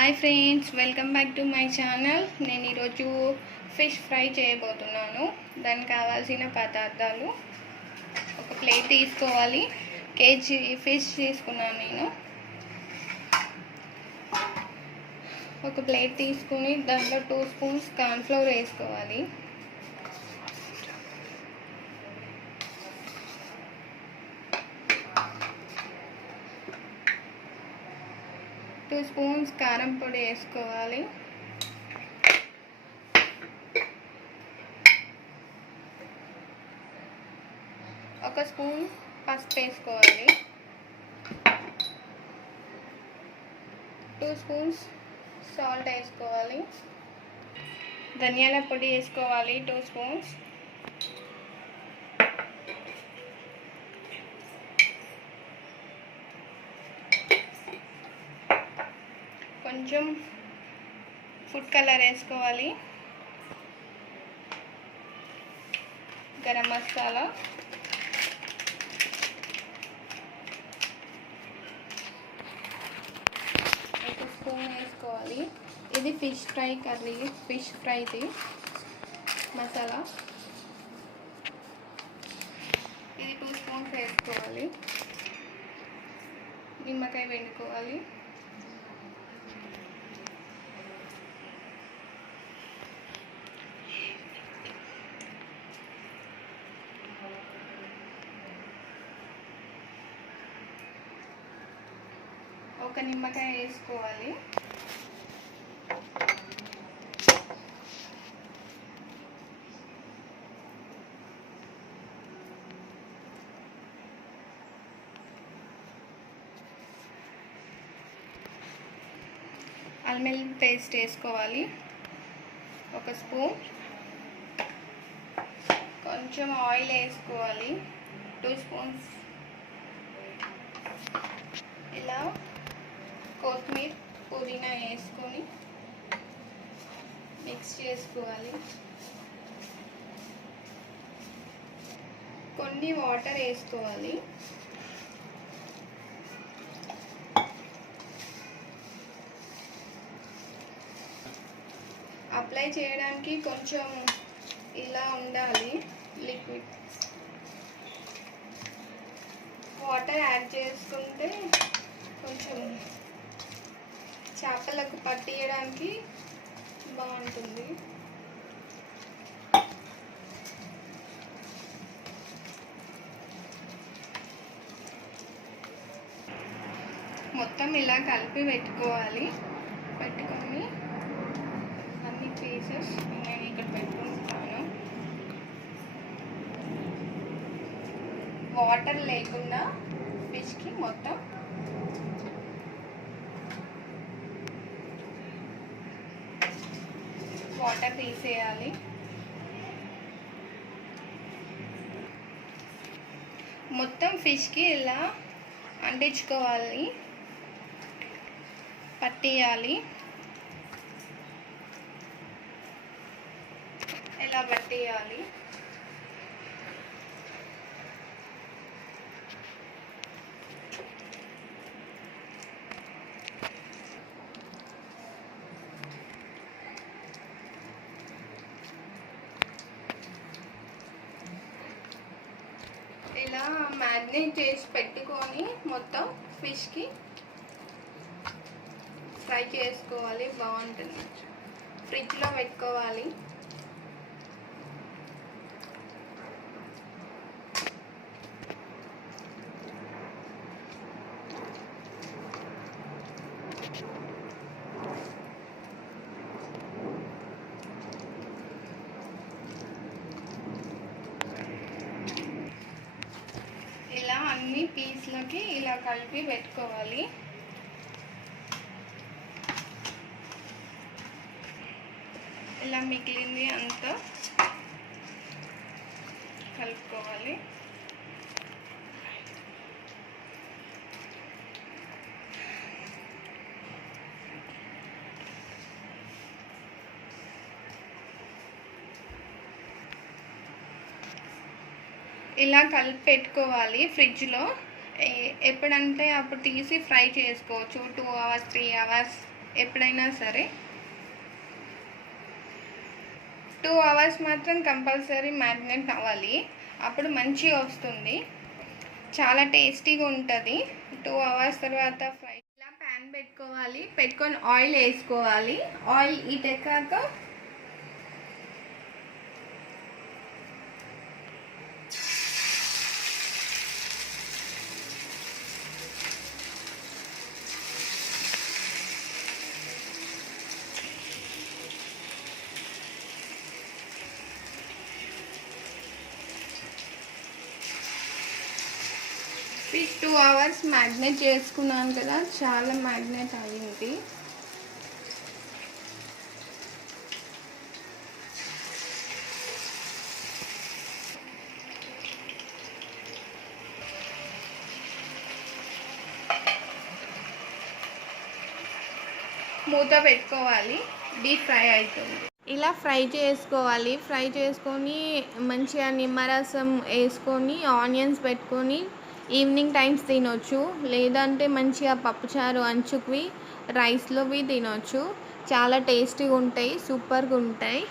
Hi friends, welcome back to my channel. నేను ఈరోజు fish fry చేయబోతున్నాను. దానికి కావాల్సిన పదార్థాలు: ఒక ప్లేట్ తీసుకోవాలి. కేజీ ఫిష్ తీసుకున్నాను నేను. ఒక ప్లేట్ తీసుకుని దాంట్లో 2 స్పూన్స్ కార్న్ఫ్లోర్ వేసుకోవాలి. టూ స్పూన్స్ కారం పొడి వేసుకోవాలి. ఒక స్పూన్ పసుపు వేసుకోవాలి. 2 స్పూన్స్ సాల్ట్ వేసుకోవాలి. ధనియాల పొడి వేసుకోవాలి 2 స్పూన్స్. కొంచెం ఫుడ్ కలర్ వేసుకోవాలి. గరం మసాలా, ఒక స్పూన్ వేసుకోవాలి. ఇది ఫిష్ ఫ్రై కర్రీ, ఫిష్ ఫ్రైది మసాలా. ఇది 2 స్పూన్స్ వేసుకోవాలి. నిమ్మకాయ పిండుకోవాలి. ఒక నిమ్మకాయ వేసుకోవాలి. అల్లం వెల్లుల్లి పేస్ట్ వేసుకోవాలి 1 స్పూన్. కొంచెం ఆయిల్ వేసుకోవాలి 2 స్పూన్స్. ఇలా కొత్తిమీర, పుదీనా వేసుకొని మిక్స్ చేసుకోవాలి. కొన్ని వాటర్ వేసుకోవాలి. అప్లై చేయడానికి కొంచెం ఇలా ఉండాలి లిక్విడ్. వాటర్ యాడ్ చేసుకుంటే కొంచెం చేపలకు పట్టియడానికి బాగుంటుంది. మొత్తం ఇలా కలిపి పెట్టుకోవాలి. పెట్టుకొని అన్ని పీసెస్ నేను ఇక్కడ పెట్టుకుంటాను. వాటర్ లేకుండా ఫిష్కి మొత్తం వాటర్ తీసేయాలి. మొత్తం ఫిష్కి ఇలా అంటించుకోవాలి, పట్టియాలి. ఇలా పట్టియాలి. ఇలా మ్యారినేట్ చేసి పెట్టుకొని మొత్తం ఫిష్కి ఫ్రై చేసుకోవాలి. బాగుంటుంది. ఫ్రిడ్జ్లో పెట్టుకోవాలి. ఇలా అన్ని పీస్లకి ఇలా కలిపి పెట్టుకోవాలి. ఇలా మిగిలింది అంతా కలుపుకోవాలి. ఇలా కలిపి పెట్టుకోవాలి ఫ్రిడ్జ్లో. ఎప్పుడంటే అప్పుడు తీసి ఫ్రై చేసుకోవచ్చు. 2 hours 3 hours ఎప్పుడైనా సరే 2 అవర్స్ మాత్రం కంపల్సరీ మ్యారినేట్ అవ్వాలి, అప్పుడు మంచిగా వస్తుంది, చాలా టేస్టీగా ఉంటుంది. 2 అవర్స్ తర్వాత ఫ్రై. ఇలా ప్యాన్ పెట్టుకోవాలి, పెట్టుకొని ఆయిల్ వేసుకోవాలి. ఆయిల్ ఇటెక్కాక ఫిష్ 2 అవర్స్ మ్యారినేట్ చేసుకున్నాను కదా, చాలా మ్యారినేట్ అయ్యింది. మూత పెట్టుకోవాలి, డీప్ ఫ్రై అవుతుంది. ఇలా ఫ్రై చేసుకోవాలి. ఫ్రై చేసుకొని మంచిగా నిమ్మరసం వేసుకొని ఆనియన్స్ పెట్టుకొని ఈవినింగ్ టైమ్స్ తినొచ్చు, లేదంటే మంచిగా పప్పుచారు అంచుకువి రైస్లోవి తినొచ్చు. చాలా టేస్టీగా ఉంటాయి, సూపర్గా ఉంటాయి.